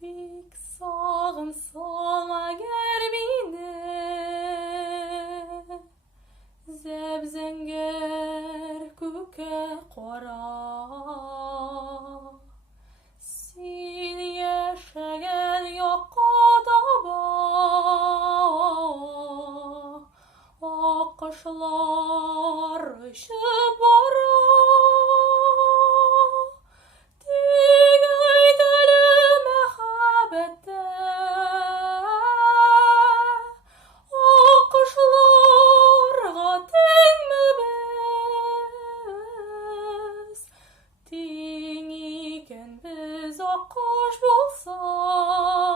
Бик сағынсаң әгәр мине, зәп-зәңгәр күккә кара, син яшәгән якка таба аккошлар очып бара. Тик әйт әле мәхәббәттә, аккошларга тиңме без? Тиң икән без аккош булсак.